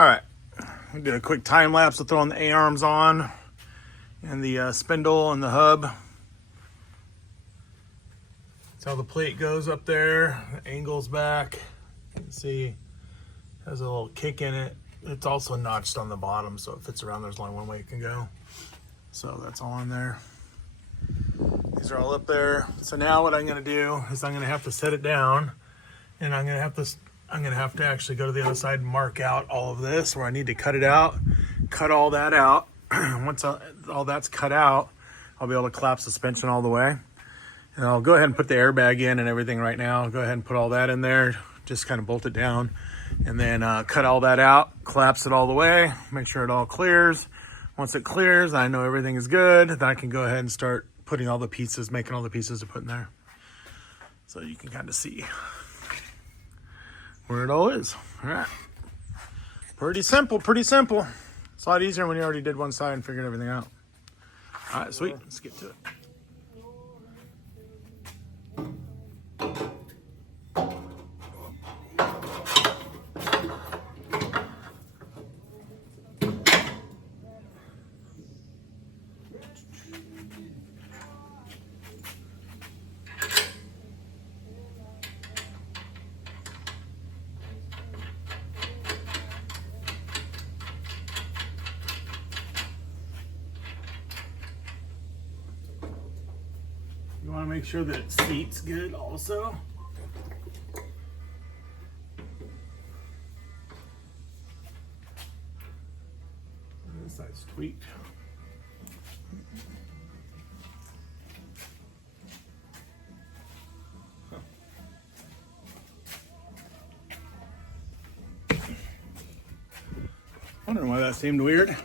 All right, we did a quick time lapse of throwing the A-arms on and the spindle and the hub. That's how the plate goes up there. The angle's back. You can see it has a little kick in it. It's also notched on the bottom, so it fits around. There's only one way it can go. So that's all on there. These are all up there. So now what I'm gonna do is I'm gonna have to set it down, and I'm gonna have to actually go to the other side and mark out all of this where I need to cut it out, cut all that out. Once all that's cut out, I'll be able to collapse suspension all the way. And I'll go ahead and put the airbag in and everything right now. I'll go ahead and put all that in there, just kind of bolt it down, and then cut all that out, collapse it all the way, make sure it all clears. Once it clears, I know everything is good, then I can go ahead and start putting all the pieces, making all the pieces to put in there. So you can kind of see where it all is. All right. Pretty simple, pretty simple. It's a lot easier when you already did one side and figured everything out. All right, sweet, let's get to it. You want to make sure that it seats good also. This side's tweaked. Wondering why that seemed weird.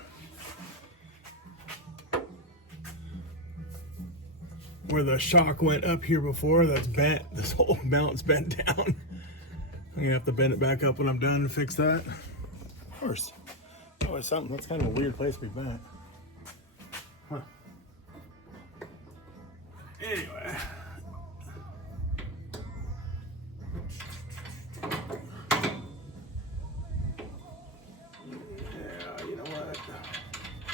Where the shock went up here before, that's bent. This whole mount's bent down. I'm gonna have to bend it back up when I'm done to fix that. Of course. Oh, it's something. That's kind of a weird place to be bent. Huh. Anyway. Yeah, you know what?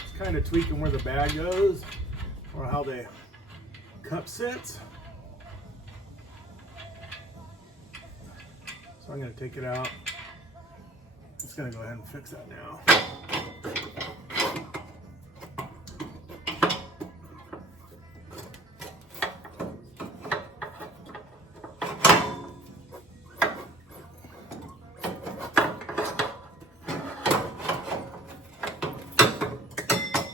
It's kind of tweaking where the bag goes, or how the cup sits. So I'm going to take it out. Just going to go ahead and fix that now.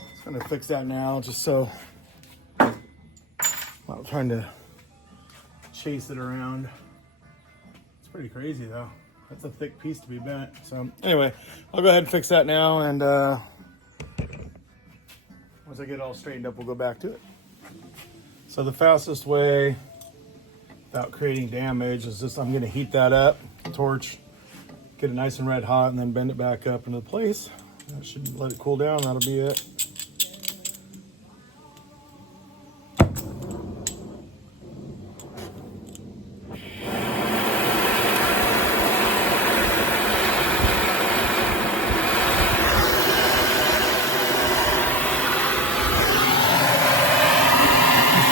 Just going to fix that now, just so I'm trying to chase it around. It's pretty crazy though. That's a thick piece to be bent. So anyway, I'll go ahead and fix that now, and once I get it all straightened up, we'll go back to it. So the fastest way without creating damage is just, I'm gonna heat that up, torch, get it nice and red hot, and then bend it back up into place. I should let it cool down, that'll be it.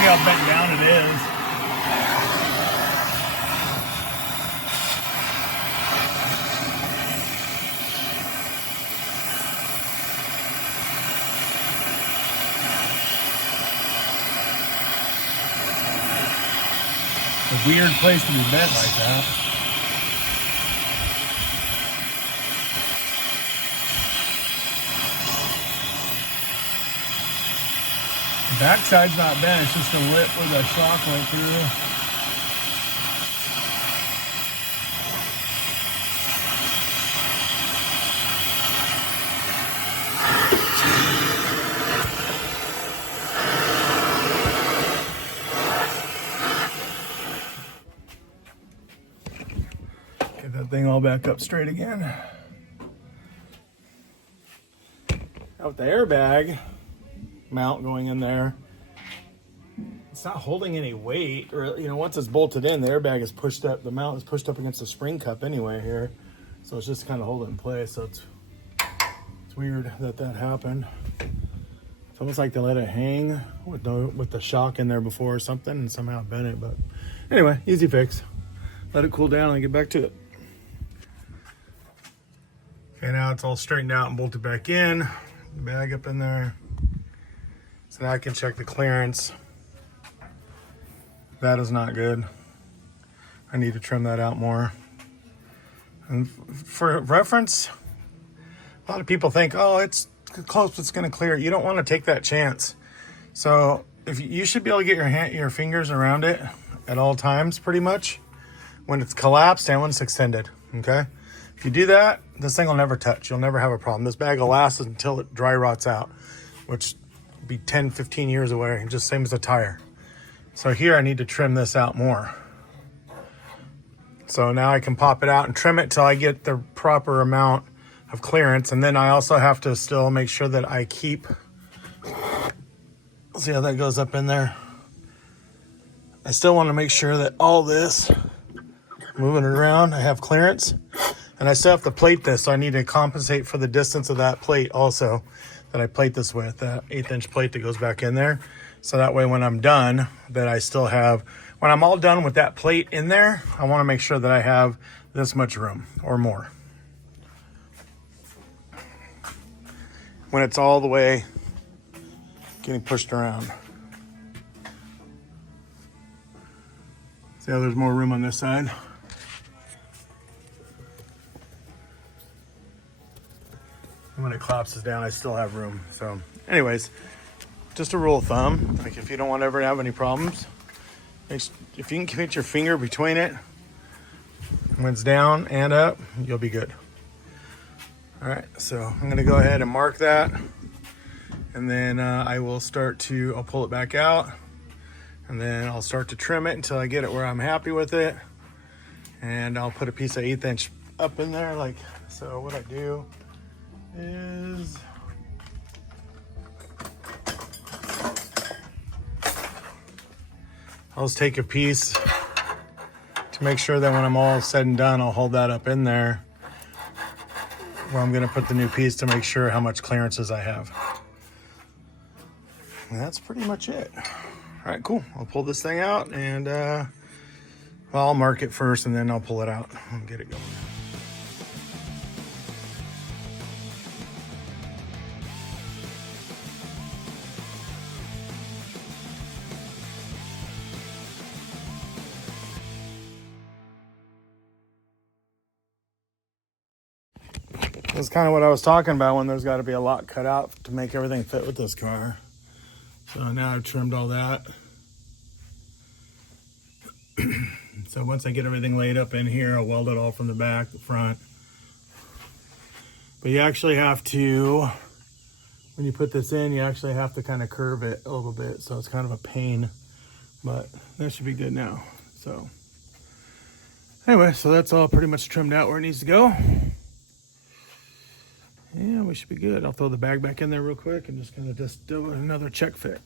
How bent down it is. A weird place to be bent like that. The backside's not bent, it's just a lip where the shock went through. Get that thing all back up straight again. Now with the airbag mount going in there, it's not holding any weight, or once it's bolted in, the airbag is pushed up, the mount is pushed up against the spring cup anyway here, so it's just kind of holding it in place. So it's It's weird that happened. It's almost like they let it hang with the shock in there before or something and somehow bent it. But anyway, easy fix. Let it cool down and get back to it. Okay, now it's all straightened out and bolted back in. Bag up in there. So now I can check the clearance. That is not good. I need to trim that out more. And for reference, a lot of people think, oh, it's close, it's gonna clear. You don't wanna take that chance. So if you should be able to get your fingers around it at all times, pretty much, when it's collapsed and when it's extended, okay? If you do that, this thing will never touch. You'll never have a problem. This bag will last until it dry rots out, which will be 10, 15 years away, just same as a tire. So here I need to trim this out more. So now I can pop it out and trim it till I get the proper amount of clearance. And then I also have to still make sure that I keep, see how that goes up in there. I still want to make sure that all this, moving it around, I have clearance. And I still have to plate this, so I need to compensate for the distance of that plate also that I plate this with, that 1/8 inch plate that goes back in there. So that way when I'm done, that I still have, when I'm all done with that plate in there, I want to make sure that I have this much room or more. When it's all the way getting pushed around. See how there's more room on this side? When it collapses down, I still have room. So anyways, just a rule of thumb, like if you don't want to ever have any problems, if you can fit your finger between it, when it's down and up, you'll be good. All right, so I'm gonna go ahead and mark that, and then I'll pull it back out, and then I'll start to trim it until I get it where I'm happy with it. And I'll put a piece of 1/8 inch up in there, like so. What I do is I'll just take a piece to make sure that when I'm all said and done, I'll hold that up in there where I'm gonna put the new piece to make sure how much clearances I have. And that's pretty much it. All right, cool. I'll pull this thing out and well, I'll mark it first and then I'll pull it out and get it going. That's kind of what I was talking about, when there's got to be a lot cut out to make everything fit with this car. So now I've trimmed all that. So once I get everything laid up in here, I'll weld it all from the back, the front. But you actually have to, when you put this in, you actually have to kind of curve it a little bit. So it's kind of a pain, but that should be good now. So anyway, so that's all pretty much trimmed out where it needs to go. Yeah, we should be good. I'll throw the bag back in there real quick and just kind of just do another check fit.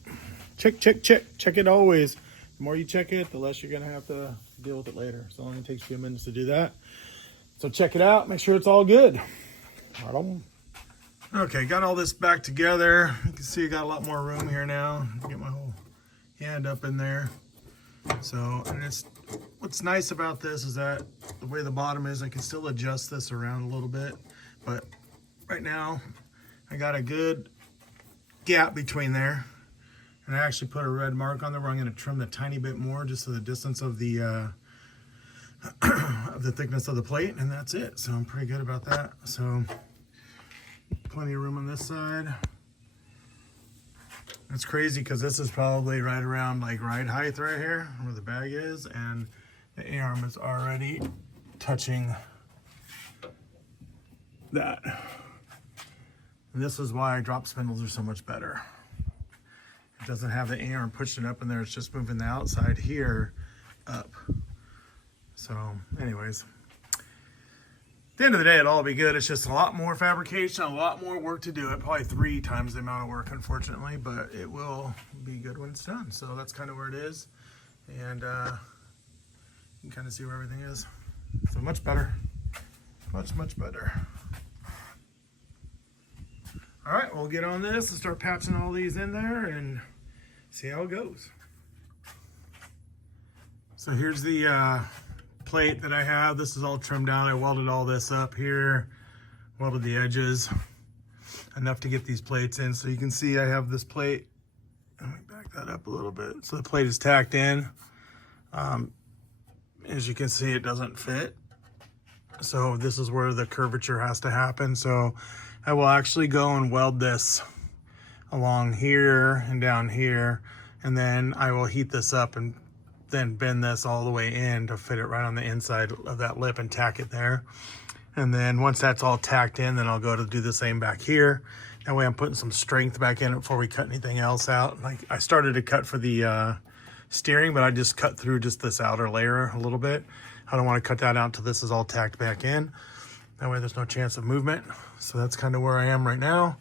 Check, check, check. Check it always. The more you check it, the less you're going to have to deal with it later. So it only takes a few minutes to do that. So check it out. Make sure it's all good. Okay, got all this back together. You can see I got a lot more room here now. Get my whole hand up in there. So, and it's, what's nice about this is that the way the bottom is, I can still adjust this around a little bit. But right now, I got a good gap between there. And I actually put a red mark on there where I'm going to trim the tiny bit more, just to the distance of the thickness of the plate, and that's it. So I'm pretty good about that. So plenty of room on this side. It's crazy because this is probably right around like ride height right here where the bag is, and the A-arm is already touching that. And this is why drop spindles are so much better. It doesn't have the A-arm pushing up in there, it's just moving the outside here up. So anyways, at the end of the day, it'll all be good. It's just a lot more fabrication, a lot more work to do it, probably 3 times the amount of work, unfortunately, but it will be good when it's done. So that's kind of where it is. And you can kind of see where everything is. So much better, much, much better. All right, we'll get on this and start patching all these in there and see how it goes. So here's the plate that I have. This is all trimmed down. I welded all this up here, welded the edges enough to get these plates in. So you can see I have this plate. Let me back that up a little bit. So the plate is tacked in. As you can see, it doesn't fit. So this is where the curvature has to happen. So I will actually go and weld this along here and down here, and then I will heat this up and then bend this all the way in to fit it right on the inside of that lip and tack it there. And then once that's all tacked in, then I'll go to do the same back here. That way I'm putting some strength back in it before we cut anything else out. Like I started to cut for the steering, but I just cut through just this outer layer a little bit. I don't want to cut that out until this is all tacked back in. That way there's no chance of movement. So that's kind of where I am right now.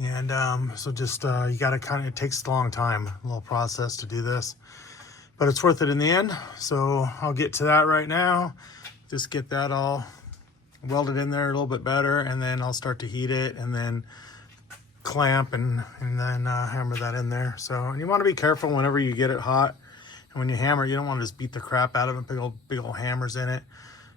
And so just, you gotta it takes a long time, a little process to do this, but it's worth it in the end. So I'll get to that right now. Just get that all welded in there a little bit better, and then I'll start to heat it and then clamp and then hammer that in there. So, and you wanna be careful whenever you get it hot. And when you hammer, you don't want to just beat the crap out of it. Big old hammers in it,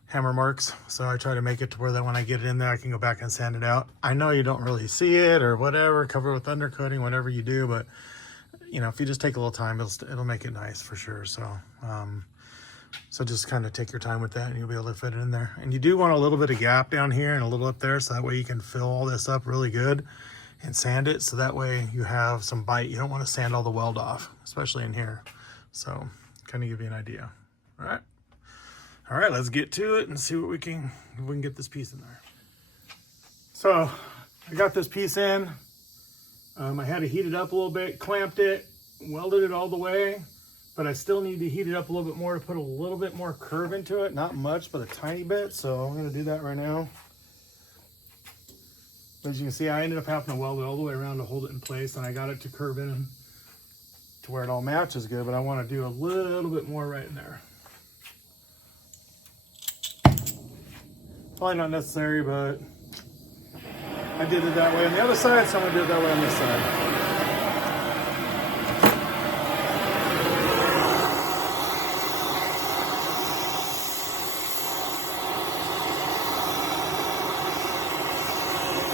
hammer marks. So I try to make it to where that when I get it in there, I can go back and sand it out. I know you don't really see it or whatever, cover it with undercoating, whatever you do, but you know, if you just take a little time, it'll make it nice for sure. So, so just kind of take your time with that and you'll be able to fit it in there. And you do want a little bit of gap down here and a little up there, so that way you can fill all this up really good and sand it. So that way you have some bite. You don't want to sand all the weld off, especially in here. So kind of give you an idea. All right, let's get to it and see what if we can get this piece in there. So I got this piece in. I had to heat it up a little bit, clamped it, welded it all the way, but I still need to heat it up a little bit more to put a little bit more curve into it. Not much, but a tiny bit. So I'm gonna do that right now. As you can see, I ended up having to weld it all the way around to hold it in place, and I got it to curve in to where it all matches good, but I want to do a little bit more right in there. Probably not necessary, but I did it that way on the other side, so I'm going to do it that way on this side.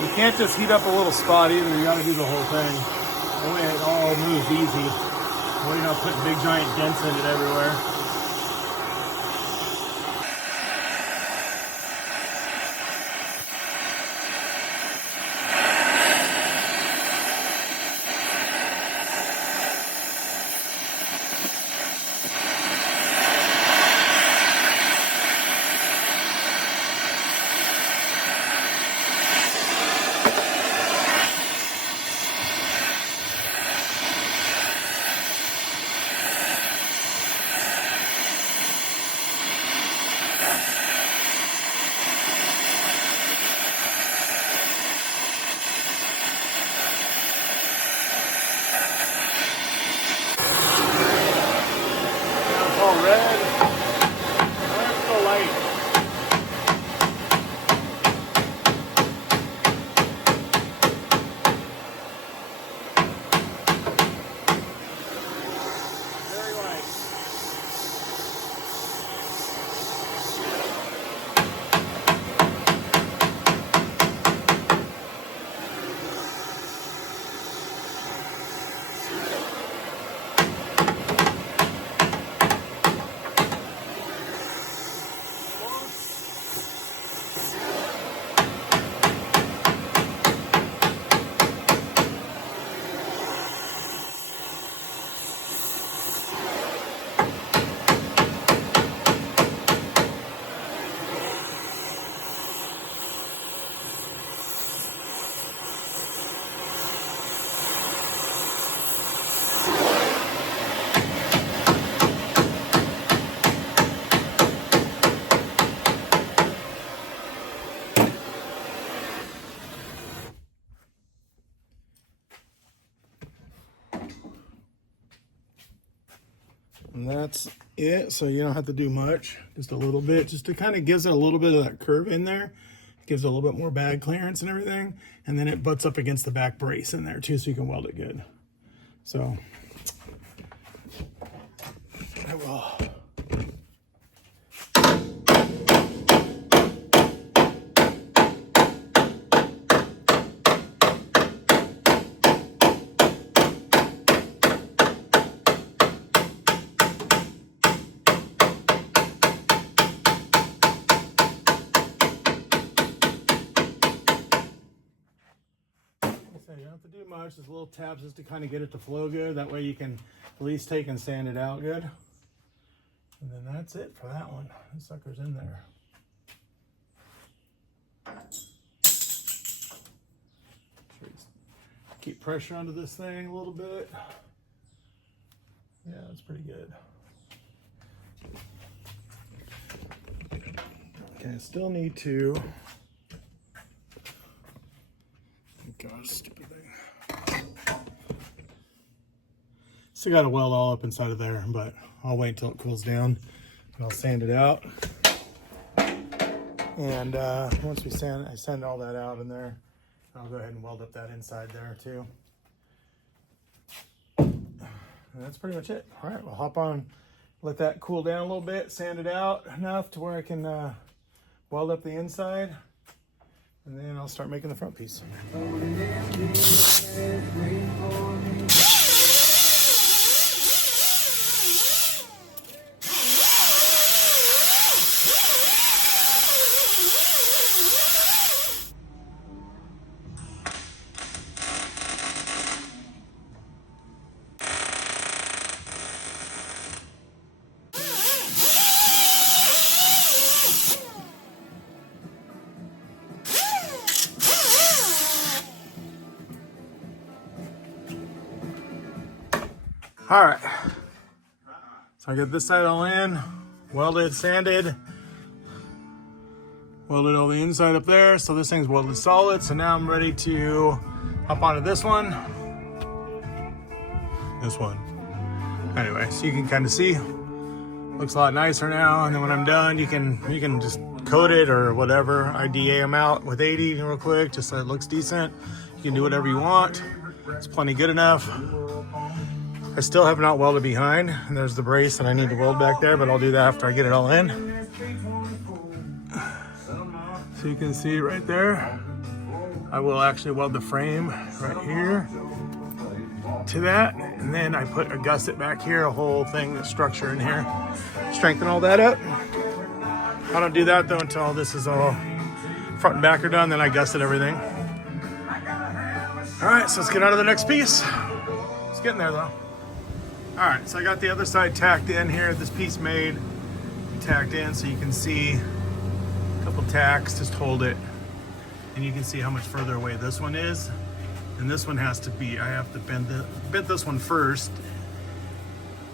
You can't just heat up a little spot either, you got to do the whole thing. That way it all moves easy. Well, you're not putting big giant dents in it everywhere. And that's it. So you don't have to do much, just a little bit, just to kind of gives it a little bit of that curve in there. Gives it a little bit more bag clearance and everything. And then it butts up against the back brace in there too, so you can weld it good. So I will. You don't have to do much, just little taps just to kind of get it to flow good. That way you can at least take and sand it out good. And then that's it for that one. This sucker's in there. Keep pressure onto this thing a little bit. Yeah, that's pretty good. Okay, I still need to. Gosh, stupid thing. Still got to weld all up inside of there, but I'll wait until it cools down and I'll sand it out. And once I sand all that out in there, I'll go ahead and weld up that inside there too. And that's pretty much it. All right, we'll hop on, let that cool down a little bit, sand it out enough to where I can weld up the inside. And then I'll start making the front piece. All right, so I got this side all in, welded, sanded, welded all the inside up there. So this thing's welded solid. So now I'm ready to hop onto this one. Anyway, so you can kind of see, looks a lot nicer now. And then when I'm done, you can just coat it or whatever. I DA them out with 80 real quick, just so it looks decent. You can do whatever you want. It's plenty good enough. I still have not welded behind, and there's the brace that I need to weld back there, but I'll do that after I get it all in. So you can see right there, I will actually weld the frame right here to that, and then I put a gusset back here, a whole thing, the structure in here, strengthen all that up. I don't do that though until this is all front and back are done, then I gusset everything. All right, so let's get on to the next piece. It's getting there though. All right, so I got the other side tacked in here, this piece made, tacked in, so you can see a couple tacks, just hold it, and you can see how much further away this one is. And this one has to be, I have to bend this one first,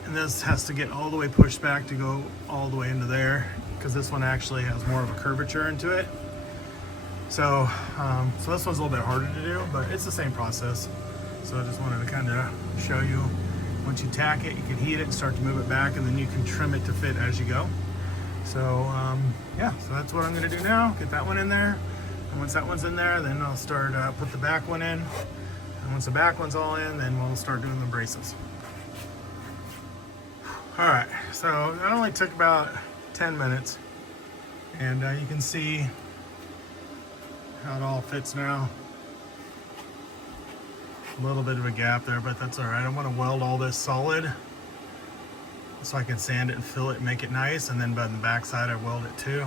and this has to get all the way pushed back to go all the way into there, because this one actually has more of a curvature into it. So, so this one's a little bit harder to do, but it's the same process. So I just wanted to kind of show you. Once you tack it, you can heat it and start to move it back, and then you can trim it to fit as you go. So yeah, so that's what I'm gonna do now. Get that one in there, and once that one's in there, then I'll start put the back one in. And once the back one's all in, then we'll start doing the braces. All right, so that only took about 10 minutes, and you can see how it all fits now. A little bit of a gap there, but that's all right. I want to weld all this solid so I can sand it and fill it and make it nice, and then by the back side I weld it too.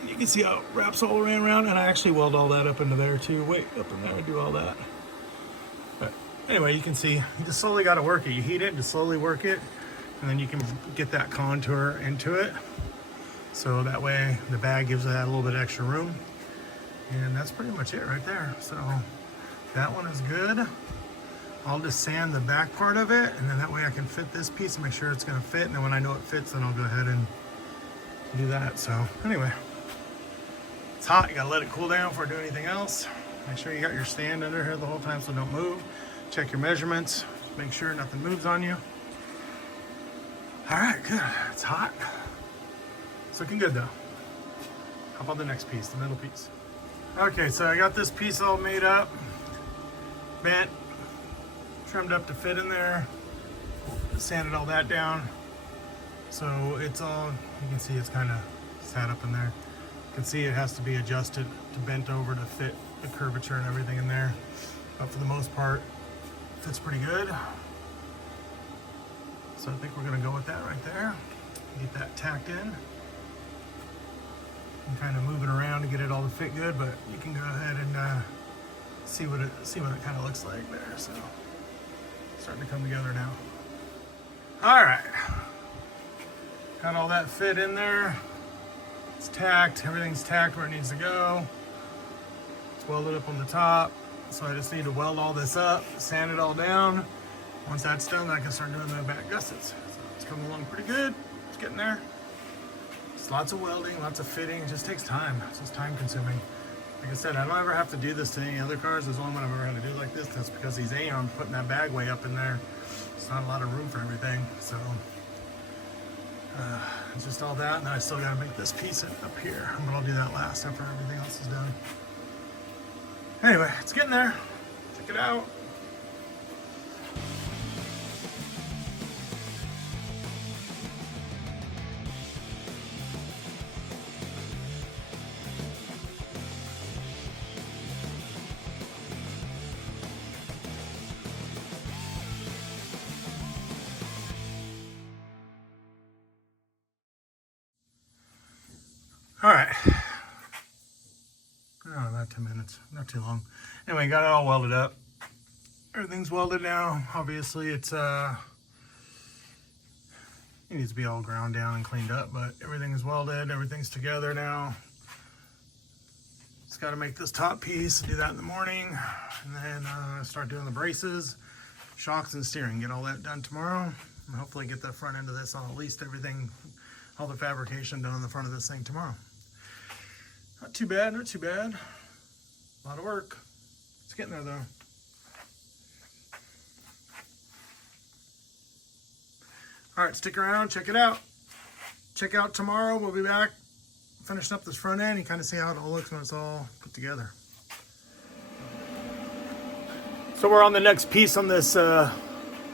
And you can see how it wraps all the way around, and I actually weld all that up into there too. Wait, up in there, I do all that. But anyway, you can see you just slowly got to work it. You heat it, just slowly work it, and then you can get that contour into it. So that way the bag gives that a little bit extra room. And that's pretty much it right there. So that one is good. I'll just sand the back part of it, and then that way I can fit this piece and make sure it's gonna fit. And then when I know it fits, then I'll go ahead and do that. So anyway, it's hot. You gotta let it cool down before I do anything else. Make sure you got your stand under here the whole time so don't move. Check your measurements. Make sure nothing moves on you. All right, good. It's hot. It's looking good though. How about the next piece, the middle piece? Okay, so I got this piece all made up, bent, trimmed up to fit in there, sanded all that down. So it's all, you can see it's kind of sat up in there. You can see it has to be adjusted to bent over to fit the curvature and everything in there. But for the most part, it fits pretty good. So I think we're gonna go with that right there. Get that tacked in. And kind of move it around to get it all to fit good, but you can go ahead and see what it kind of looks like there. So it's starting to come together now. All right. Got all that fit in there. It's tacked, everything's tacked where it needs to go. It's welded up on the top. So I just need to weld all this up, sand it all down. Once that's done, I can start doing the back gussets. So it's coming along pretty good. It's getting there. It's lots of welding, lots of fitting. It just takes time. It's just time consuming. Like I said, I don't ever have to do this to any other cars. There's only one I've ever had to do like this. That's because these Aeon putting that bag way up in there. It's not a lot of room for everything. So it's just all that, and then I still got to make this piece up here, but I'll do that last after everything else is done. Anyway, it's getting there. Check it out. All right. Oh, about 10 minutes, not too long. Anyway, got it all welded up. Everything's welded now. Obviously, it needs to be all ground down and cleaned up, but everything is welded. Everything's together now. Just got to make this top piece, do that in the morning, and then start doing the braces, shocks, and steering. Get all that done tomorrow, and hopefully get the front end of this on at least everything, all the fabrication done on the front of this thing tomorrow. Not too bad, not too bad. A lot of work. It's getting there though. All right, stick around, check it out. Check out tomorrow, we'll be back finishing up this front end and kind of see how it all looks when it's all put together. So we're on the next piece on this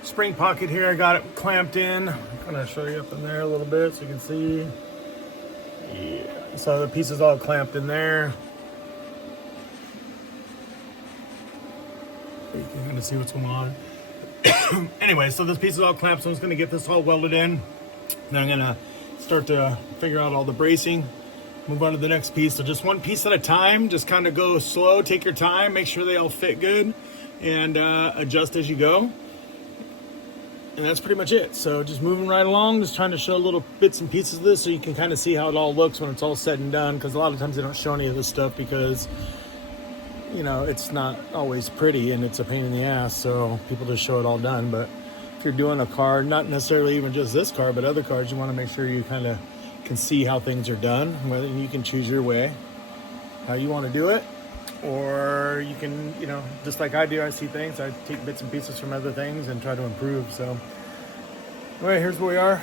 spring pocket here. I got it clamped in. I'm gonna show you up in there a little bit so you can see. Yeah. So the piece is all clamped in there. You can kind of see what's going on. Anyway, so this piece is all clamped, so I'm just going to get this all welded in. Then I'm going to start to figure out all the bracing, move on to the next piece. So just one piece at a time, just kind of go slow, take your time, make sure they all fit good, and adjust as you go. And that's pretty much it. So just moving right along, just trying to show little bits and pieces of this so you can kind of see how it all looks when it's all said and done, because a lot of times they don't show any of this stuff because, you know, it's not always pretty and it's a pain in the ass, so people just show it all done. But if you're doing a car, not necessarily even just this car, but other cars, you want to make sure you kind of can see how things are done, and you can choose your way, how you want to do it. Or you can, you know, just like I do, I see things, I take bits and pieces from other things and try to improve. So anyway, here's where we are.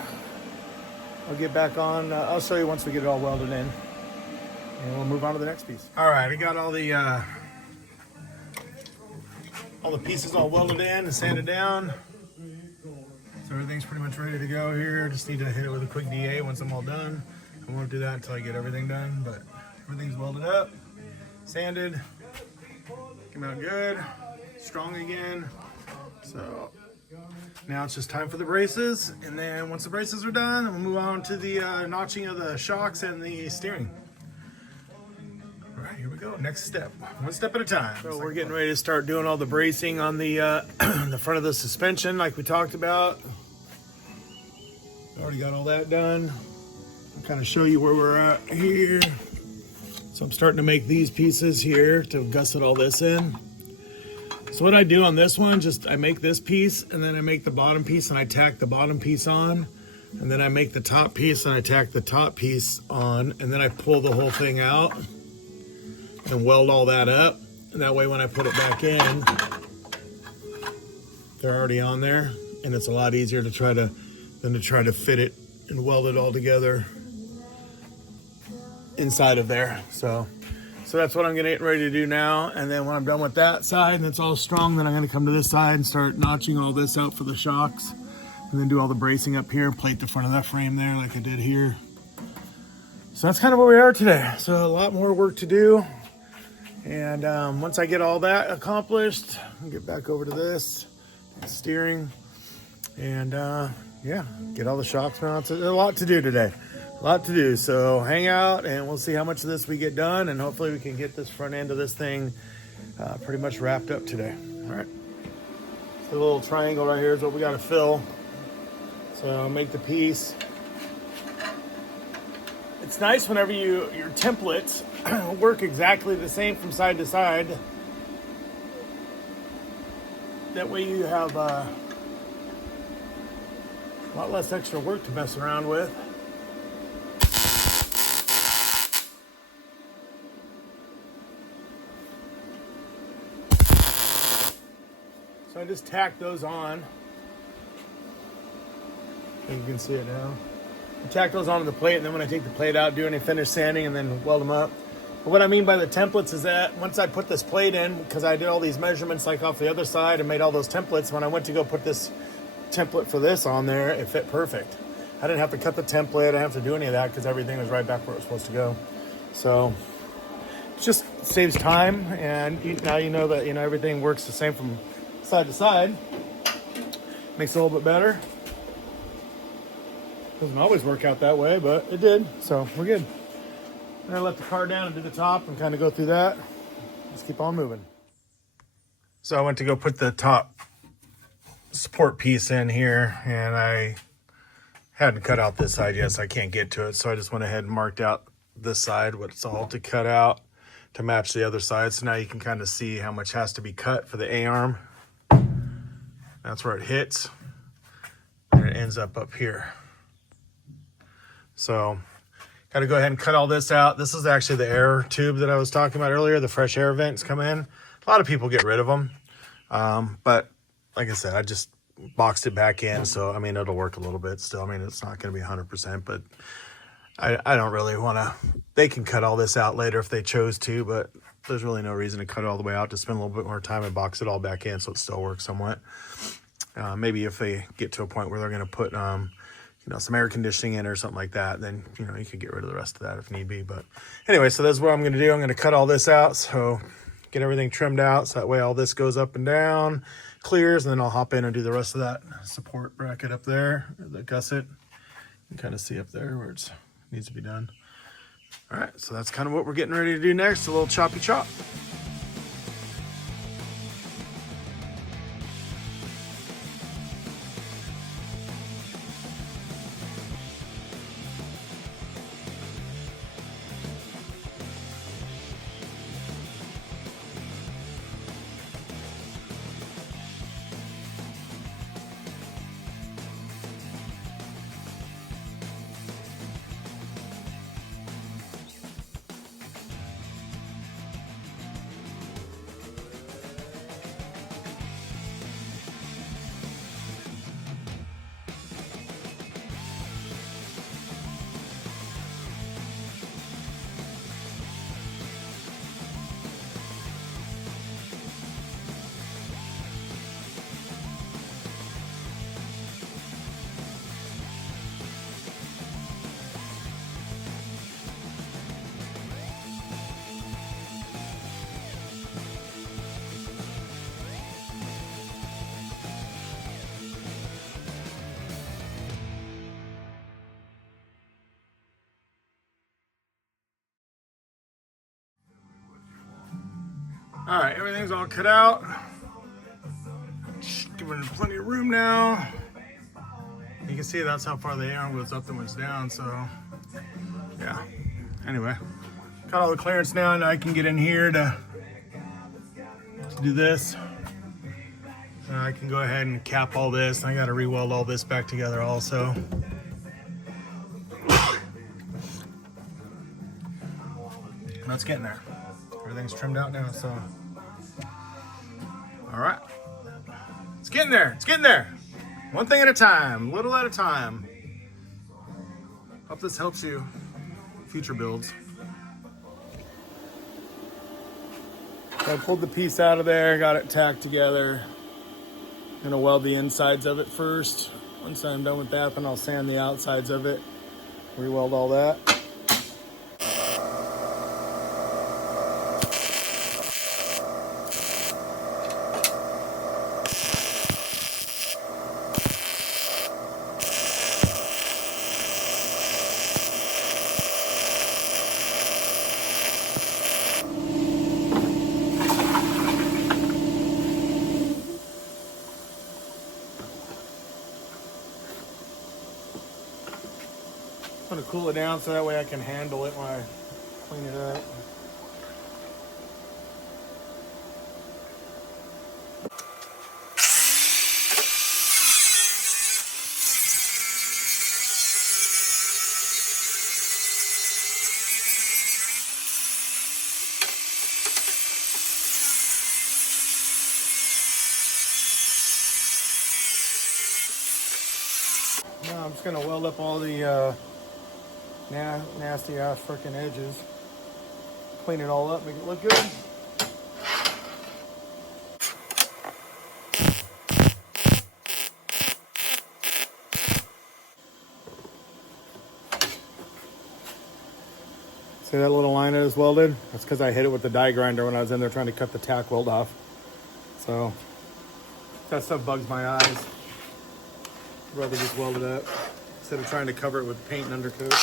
I'll get back on, I'll show you once we get it all welded in, and we'll move on to the next piece. All right, I got all the pieces all welded in and sanded down. So everything's pretty much ready to go here. Just need to hit it with a quick DA once I'm all done. I won't do that until I get everything done, but everything's welded up, sanded, came out good, strong again. So now it's just time for the braces, and then once the braces are done, we'll move on to the notching of the shocks and the steering. All right, here we go. Next step, one step at a time. So we're getting ready to start doing all the bracing on the the front of the suspension, like we talked about. Already got all that done. I'll kind of show you where we're at here. So I'm starting to make these pieces here to gusset all this in. So what I do on this one, just I make this piece, and then I make the bottom piece and I tack the bottom piece on, and then I make the top piece and I tack the top piece on, and then I pull the whole thing out and weld all that up. And that way when I put it back in, they're already on there, and it's a lot easier to try to fit it and weld it all together. inside of there. So that's what I'm getting ready to do now. And then when I'm done with that side and it's all strong, then I'm gonna come to this side and start notching all this out for the shocks. And then do all the bracing up here, plate the front of that frame there like I did here. So that's kind of where we are today. So a lot more work to do. And once I get all that accomplished, I'll get back over to this, steering, and yeah, get all the shocks mounted. There's a lot to do today. A lot to do. So hang out and we'll see how much of this we get done, and hopefully we can get this front end of this thing pretty much wrapped up today. All right. So the little triangle right here is what we got to fill. So I'll make the piece. It's nice whenever your templates work exactly the same from side to side. That way you have a lot less extra work to mess around with. So I just tack those on. I think you can see it now. I tack those onto the plate, and then when I take the plate out, do any finish sanding and then weld them up. But what I mean by the templates is that once I put this plate in, because I did all these measurements like off the other side and made all those templates, when I went to go put this template for this on there, it fit perfect. I didn't have to cut the template, I didn't have to do any of that because everything was right back where it was supposed to go. So it just saves time, and now you know that everything works the same from side to side. Makes it a little bit better. Doesn't always work out that way, but it did, so we're good. I'm gonna let the car down and do the top and kind of go through that. Let's keep on moving. So I went to go put the top support piece in here, and I hadn't cut out this side yet, so I can't get to it. So I just went ahead and marked out this side, what it's all to cut out to match the other side. So now you can kind of see how much has to be cut for the A-arm. That's where it hits, and it ends up here. So got to go ahead and cut all this out. This is actually the air tube that I was talking about earlier. The fresh air vents come in. A lot of people get rid of them. But like I said, I just boxed it back in. So, I mean, it'll work a little bit still. I mean, it's not going to be 100%, but I don't really want to. They can cut all this out later if they chose to, but there's really no reason to cut it all the way out. To spend a little bit more time and box it all back in so it still works somewhat. Maybe if they get to a point where they're going to put some air conditioning in or something like that, then, you could get rid of the rest of that if need be. But anyway, so that's what I'm going to do. I'm going to cut all this out. So get everything trimmed out. So that way all this goes up and down, clears, and then I'll hop in and do the rest of that support bracket up there, the gusset. You can kind of see up there where it needs to be done. All right, so that's kind of what we're getting ready to do next, a little choppy chop. All right, everything's all cut out. Giving it plenty of room now. You can see that's how far the arm goes up and what's down, so yeah. Anyway, got all the clearance now, and I can get in here to do this. And I can go ahead and cap all this. I got to re-weld all this back together also. That's getting there. Everything's trimmed out now, so. All right. It's getting there. It's getting there. One thing at a time, little at a time. Hope this helps you future builds. So I pulled the piece out of there, got it tacked together. I'm gonna weld the insides of it first. Once I'm done with that, then I'll sand the outsides of it, re-weld all that. I'm gonna cool it down so that way I can handle it when I clean it up. Now I'm just gonna weld up all the nasty ass freaking edges. Clean it all up, make it look good. See that little line that is welded? That's because I hit it with the die grinder when I was in there trying to cut the tack weld off. So that stuff bugs my eyes. I'd rather just weld it up instead of trying to cover it with paint and undercoat.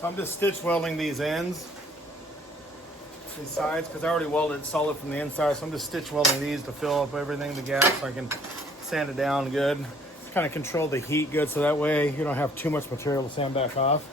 So I'm just stitch welding these ends, these sides, because I already welded it solid from the inside. So I'm just stitch welding these to fill up everything, the gaps, so I can sand it down good. Kind of control the heat good, so that way you don't have too much material to sand back off.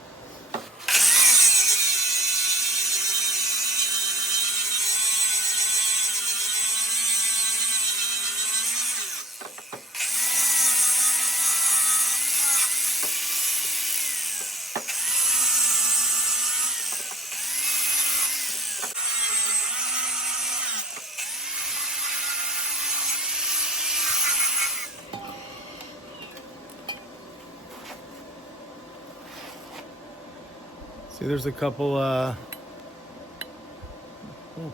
See, there's a couple little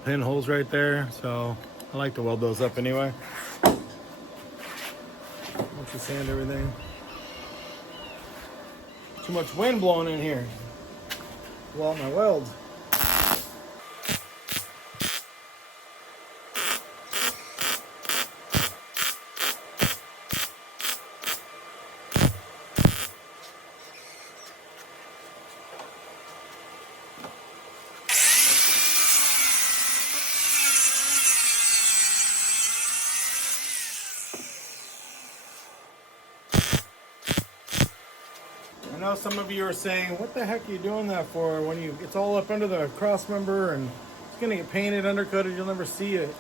pinholes right there, so I like to weld those up anyway. Once you sand everything. Too much wind blowing in here. Blow out my welds. I know some of you are saying, what the heck are you doing that for when it's all up under the cross member and it's gonna get painted, undercoated, you'll never see it.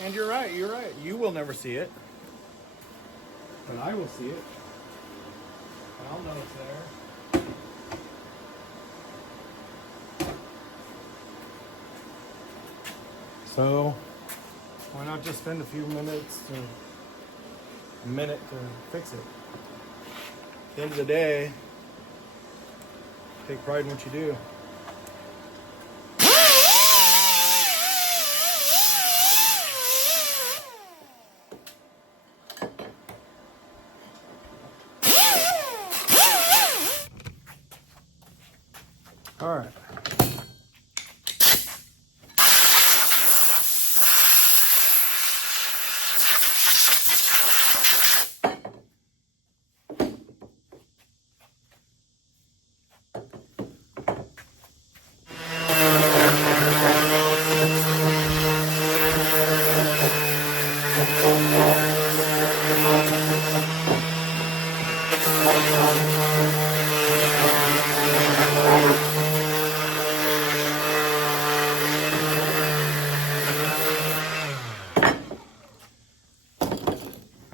And you're right, you will never see it. But I will see it. I'll know it's there. So, why not just spend a minute to fix it? At the end of the day, take pride in what you do. All right.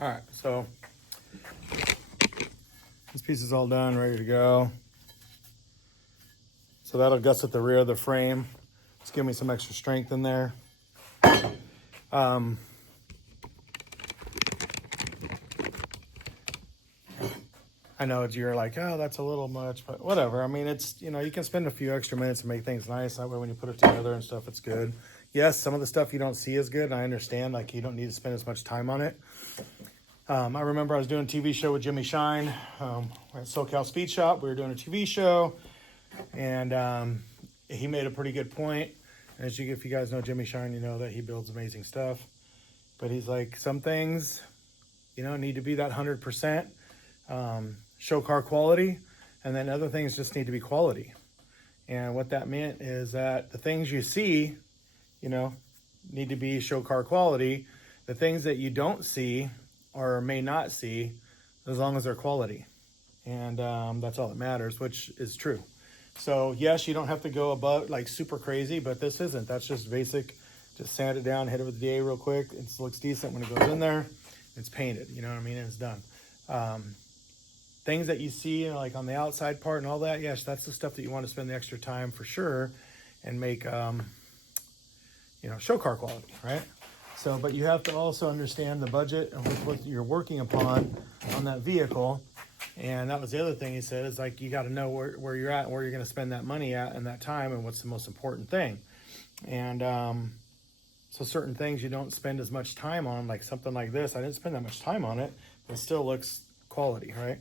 All right, so this piece is all done, ready to go. So that'll gusset the rear of the frame. It's giving me some extra strength in there. I know you're like, oh, that's a little much, but whatever. I mean, it's, you know, you can spend a few extra minutes and make things nice. That way when you put it together and stuff, it's good. Yes, some of the stuff you don't see is good, and I understand, like, you don't need to spend as much time on it. I remember I was doing a TV show with Jimmy Shine at SoCal Speed Shop. We were doing a TV show, and he made a pretty good point. And if you guys know Jimmy Shine, you know that he builds amazing stuff. But he's like, some things, you know, need to be that 100%. Show car quality, and then other things just need to be quality. And what that meant is that the things you see, you know, need to be show car quality. The things that you don't see or may not see, as long as they're quality. And that's all that matters, which is true. So yes, you don't have to go above like super crazy, but this isn't. That's just basic. Just sand it down, hit it with the DA real quick. It looks decent when it goes in there. It's painted, you know what I mean? And it's done. Things that you see, you know, like on the outside part and all that, yes, that's the stuff that you want to spend the extra time for sure and make, you know, show car quality, right? So, but you have to also understand the budget and what you're working upon on that vehicle. And that was the other thing he said, is like, you got to know where you're at and where you're going to spend that money at and that time and what's the most important thing. And so certain things you don't spend as much time on, like something like this. I didn't spend that much time on it, but it still looks quality, right?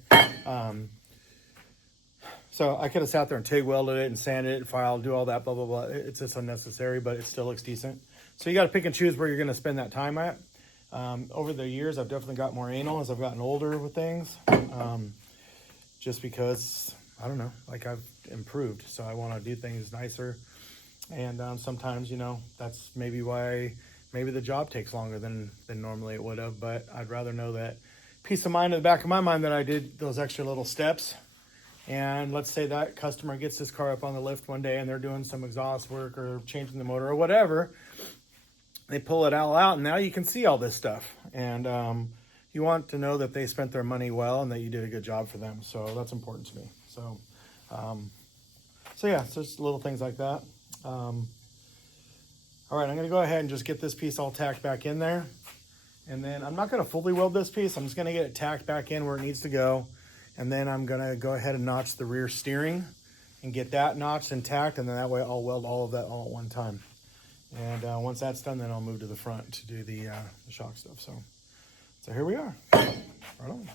So I could have sat there and TIG welded it and sanded it and filed, do all that, blah, blah, blah. It's just unnecessary, but it still looks decent. So you got to pick and choose where you're going to spend that time at. Over the years, I've definitely got more anal as I've gotten older with things. Just because, I don't know, like I've improved. So I want to do things nicer. And sometimes, you know, that's maybe why maybe the job takes longer than normally it would have. But I'd rather know that peace of mind in the back of my mind that I did those extra little steps. And let's say that customer gets this car up on the lift one day and they're doing some exhaust work or changing the motor or whatever. They pull it all out and now you can see all this stuff. And you want to know that they spent their money well and that you did a good job for them. So that's important to me. So, yeah, so just little things like that. All right, I'm going to go ahead and just get this piece all tacked back in there. And then I'm not going to fully weld this piece. I'm just going to get it tacked back in where it needs to go. And then I'm going to go ahead and notch the rear steering and get that notched and tacked. And then that way I'll weld all of that all at one time. And once that's done, then I'll move to the front to do the shock stuff. So here we are. Right on.